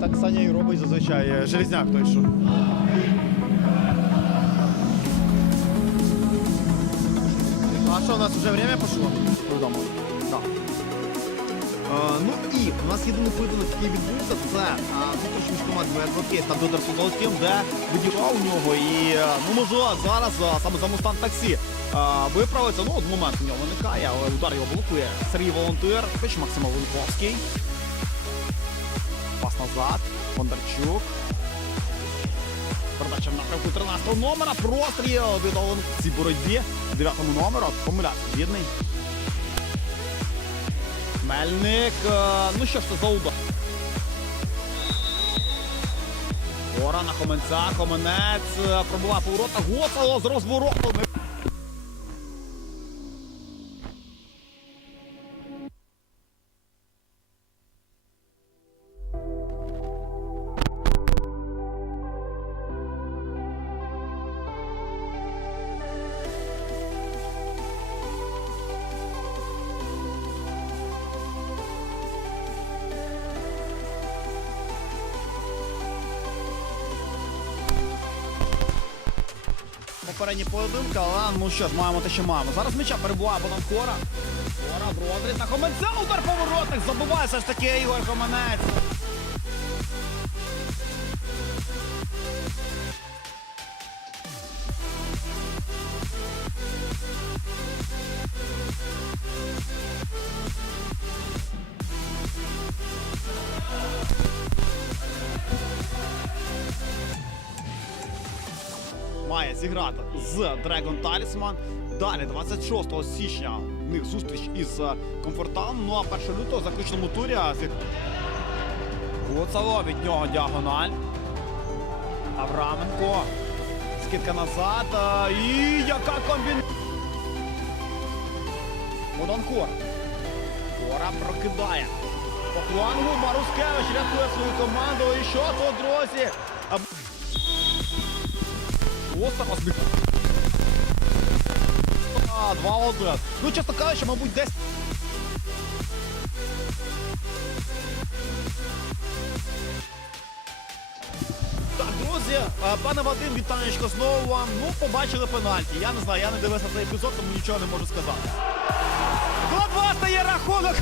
так, Саня і робить зазвичай. е, Железняк той, що. А що, у нас вже время пішло? Додому. Так. Е, ну і у нас єдиний поєдинок, який відбувся, це а, зустріч між командами Адвокейт та Додер Соколським, де відіграв у нього. І е, ну можливо зараз саме за Мустанг таксі а, виправиться. Ну, от момент у нього виникає, але удар його блокує. Сергій Волонтер, хоч Максим Волинковський. Пас назад. Бондарчук. Передача в напрямку 13 номера. Простріл від в цій боротьбі. 9 номеру. Помиляється. Бідний. Мельник. е, Ну що ж це за удар? Гора на Хоменця. Хоменець е, пробуває поворота. Гоцало з розворотом. Попередні поєдинки, але ну що ж, маємо те, що маємо. Зараз м'яча перебуває Богдан Кора. Розріз на Хоменця. Удар поворотник. Забуває все ж таки Ігор Хоменець. Має зіграти з Dragon Talisman. Далі, 26 січня, в них зустріч із е, комфортом. Ну а 1 лютого в заключному турі Гуцало від нього діагональ. Авраменко. Скидка назад. І яка комбінація. Богдан Кор. Кора прокидає. По флангу Марускевич рятує свою команду. І що тут, друзі? просто розбив. 2-1. Ну, чесно кажучи, мабуть, десь. Так, друзі, е, пане Вадим, вітанечко знову вам. Ну, побачили пенальті. Я не знаю, я не дивився цей епізод, тому нічого не можу сказати. 2-2 стає рахунок.